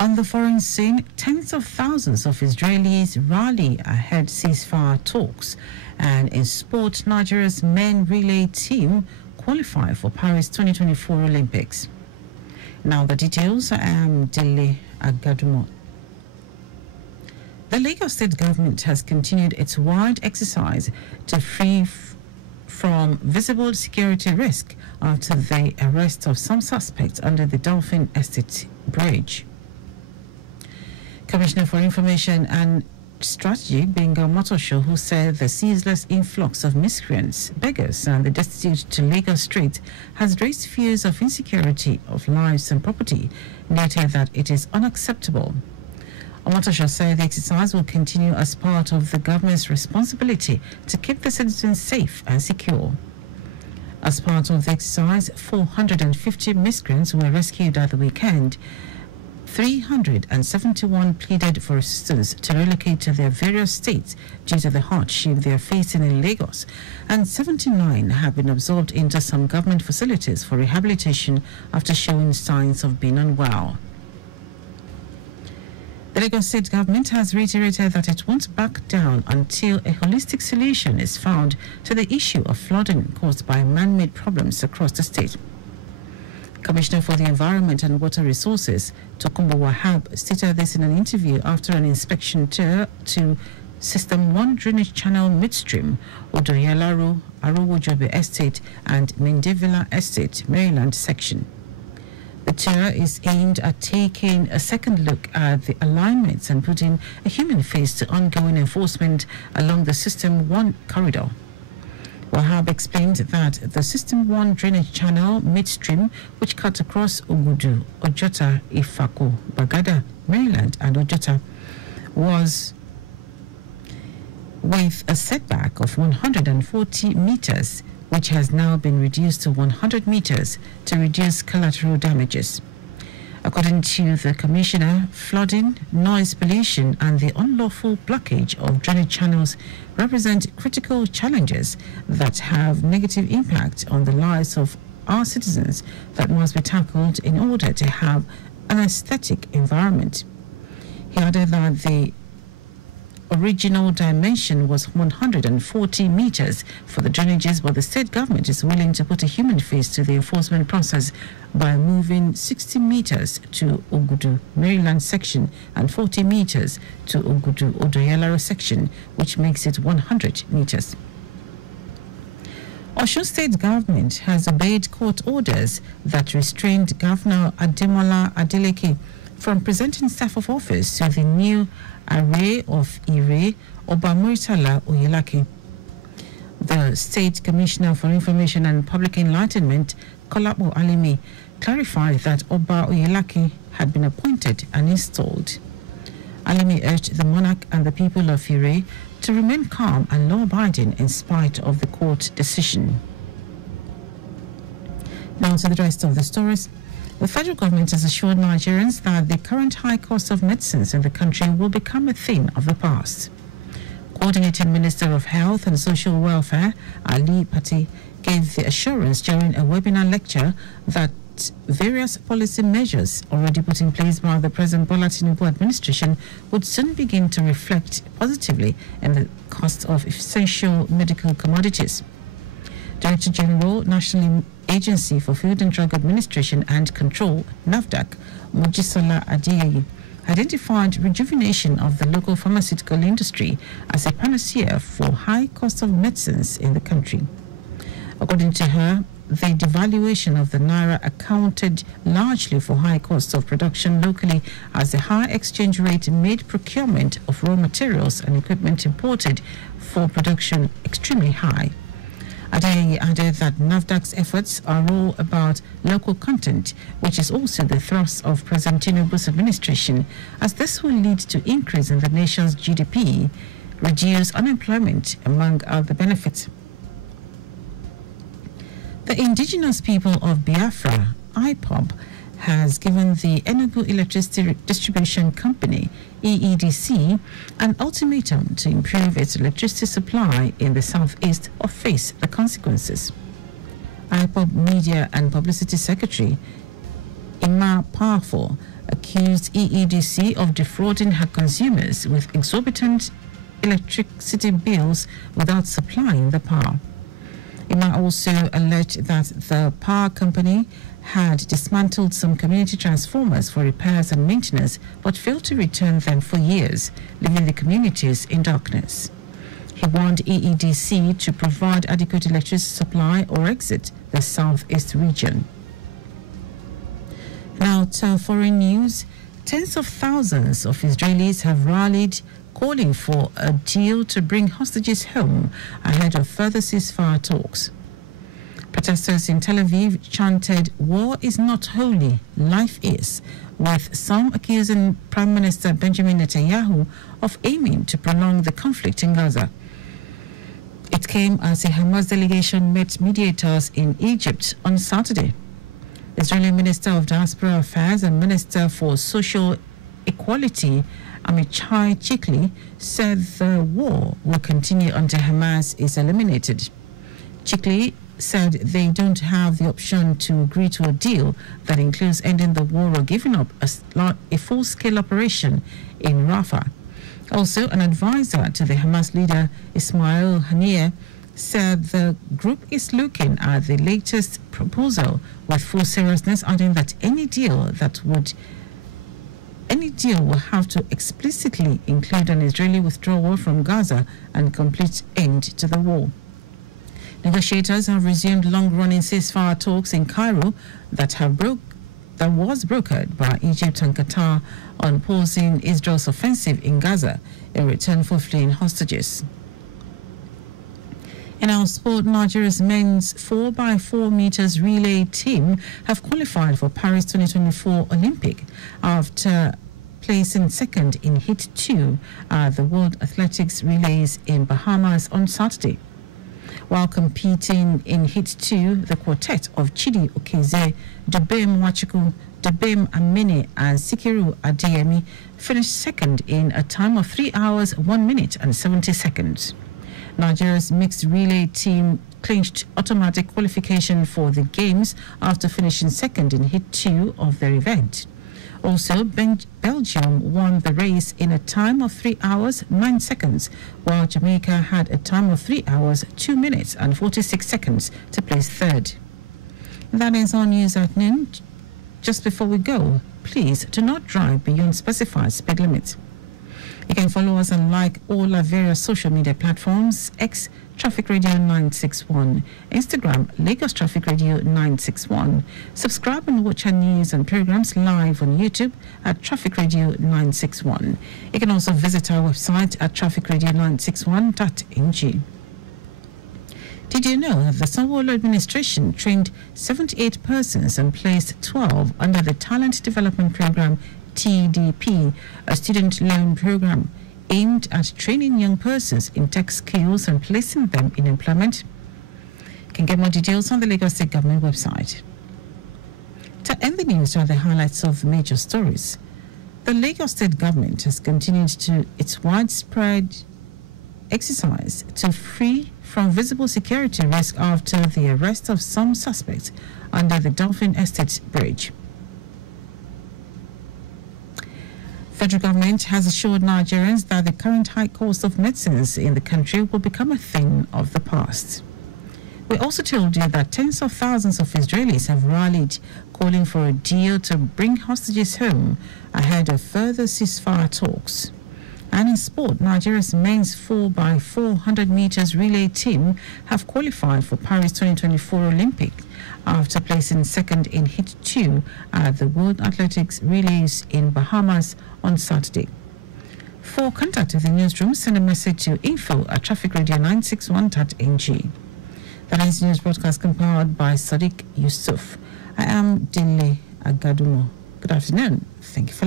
On the foreign scene, tens of thousands of Israelis rally ahead ceasefire talks. And in sport, Nigeria's men relay team qualify for Paris 2024 Olympics. Now the details. I am Dele Agadumo. The Lagos State government has continued its wide exercise to free from visible security risk after the arrest of some suspects under the Dolphin Estate Bridge. Commissioner for Information and Strategy, Benga Motosho, who said the ceaseless influx of miscreants, beggars and the destitute to Lagos Street has raised fears of insecurity of lives and property, noted that it is unacceptable. Motosho said the exercise will continue as part of the government's responsibility to keep the citizens safe and secure. As part of the exercise, 450 miscreants were rescued at the weekend. 371 pleaded for assistance to relocate to their various states due to the hardship they are facing in Lagos, and 79 have been absorbed into some government facilities for rehabilitation after showing signs of being unwell. The Lagos State government has reiterated that it won't back down until a holistic solution is found to the issue of flooding caused by man-made problems across the state. Commissioner for the Environment and Water Resources, Tokunbo Wahab, stated this in an interview after an inspection tour to System 1 Drainage Channel Midstream, Odoyalaro, Arowojobe Estate and Mendevilla Estate, Maryland section. The tour is aimed at taking a second look at the alignments and putting a human face to ongoing enforcement along the System 1 corridor. Wahab explained that the System 1 drainage channel midstream, which cuts across Ogudu, Ojota, Ifako, Bagada, Maryland, and Ojota, was with a setback of 140 meters, which has now been reduced to 100 meters to reduce collateral damages. According to the Commissioner, flooding, noise pollution and the unlawful blockage of drainage channels represent critical challenges that have negative impact on the lives of our citizens that must be tackled in order to have an aesthetic environment. He added that the original dimension was 140 meters for the drainages, but the state government is willing to put a human face to the enforcement process by moving 60 meters to Ogudu, Maryland section and 40 meters to Ogudu, Odoyalaro section, which makes it 100 meters. Osun State government has obeyed court orders that restrained Governor Ademola Adeleke from presenting staff of office to the new array of Ire, Oba Muritala Oyelaki. The State Commissioner for Information and Public Enlightenment, Kolapo Alimi, clarified that Oba Oyelaki had been appointed and installed. Alimi urged the monarch and the people of Ire to remain calm and law-abiding in spite of the court decision. Now to the rest of the stories. The federal government has assured Nigerians that the current high cost of medicines in the country will become a thing of the past. Coordinating Minister of Health and Social Welfare, Ali Pati, gave the assurance during a webinar lecture that various policy measures already put in place by the President Bola Tinubu administration would soon begin to reflect positively in the cost of essential medical commodities. Director General, National Agency for Food and Drug Administration and Control, NAFDAC, Mojisola Adeyeye, identified rejuvenation of the local pharmaceutical industry as a panacea for high cost of medicines in the country. According to her, the devaluation of the naira accounted largely for high costs of production locally, as the high exchange rate made procurement of raw materials and equipment imported for production extremely high. Adeyeye added that NAFDAC's efforts are all about local content, which is also the thrust of President Tinubu's administration, as this will lead to increase in the nation's GDP, reduce unemployment, among other benefits. The indigenous people of Biafra, IPOB, has given the Enugu Electricity Distribution Company, EEDC, an ultimatum to improve its electricity supply in the southeast or face the consequences. IPOB Media and Publicity Secretary Ima Powerful accused EEDC of defrauding her consumers with exorbitant electricity bills without supplying the power. Ima also alleged that the power company had dismantled some community transformers for repairs and maintenance but failed to return them for years, leaving the communities in darkness. He warned EEDC to provide adequate electricity supply or exit the southeast region. Now to foreign news. Tens of thousands of Israelis have rallied calling for a deal to bring hostages home ahead of further ceasefire talks. Protesters in Tel Aviv chanted, "War is not holy, life is," with some accusing Prime Minister Benjamin Netanyahu of aiming to prolong the conflict in Gaza. It came as a Hamas delegation met mediators in Egypt on Saturday. Israeli Minister of Diaspora Affairs and Minister for Social Equality Amichai Chikli said the war will continue until Hamas is eliminated. Chikli said they don't have the option to agree to a deal that includes ending the war or giving up a full-scale operation in Rafah. Also, an advisor to the Hamas leader Ismail Haniyeh said the group is looking at the latest proposal with full seriousness, adding that any deal will have to explicitly include an Israeli withdrawal from Gaza and complete end to the war. Negotiators have resumed long-running ceasefire talks in Cairo that was brokered by Egypt and Qatar on pausing Israel's offensive in Gaza in return for fleeing hostages. In our sport, Nigeria's men's 4x4 meters relay team have qualified for Paris 2024 Olympic after placing second in Heat 2 at the World Athletics Relays in Bahamas on Saturday. While competing in Heat 2, the quartet of Chidi Okeze, Dubem Wachuku, Dubem Amene and Sikiru Adeyemi finished second in a time of 3 hours, 1 minute and 70 seconds. Nigeria's mixed relay team clinched automatic qualification for the Games after finishing second in Heat 2 of their event. Also, Belgium won the race in a time of 3 hours, 9 seconds, while Jamaica had a time of 3 hours, 2 minutes and 46 seconds to place third. That is our news at noon. Just before we go, please do not drive beyond specified speed limit. You can follow us and like all our various social media platforms: X Traffic Radio 961, Instagram Lagos Traffic Radio 961. Subscribe and watch our news and programs live on YouTube at Traffic Radio 961. You can also visit our website at trafficradio961.ng. Did you know that the Sanwo-Olu administration trained 78 persons and placed 12 under the Talent Development Program TDP, a student loan program aimed at training young persons in tech skills and placing them in employment? You can get more details on the Lagos State Government website. To end the news are the highlights of major stories. The Lagos State Government has continued its widespread exercise to free from visible security risk after the arrest of some suspects under the Dolphin Estate Bridge. Federal government has assured Nigerians that the current high cost of medicines in the country will become a thing of the past. We also told you that tens of thousands of Israelis have rallied calling for a deal to bring hostages home ahead of further ceasefire talks. And in sport, Nigeria's men's 4x400 meters relay team have qualified for Paris 2024 Olympic after placing second in Heat 2 at the World Athletics Relays in Bahamas on Saturday. For contact with the newsroom, send a message to info@trafficradio961.ng. That is news broadcast compiled by Sadiq Yusuf. I am Dele Agadumo. Good afternoon. Thank you for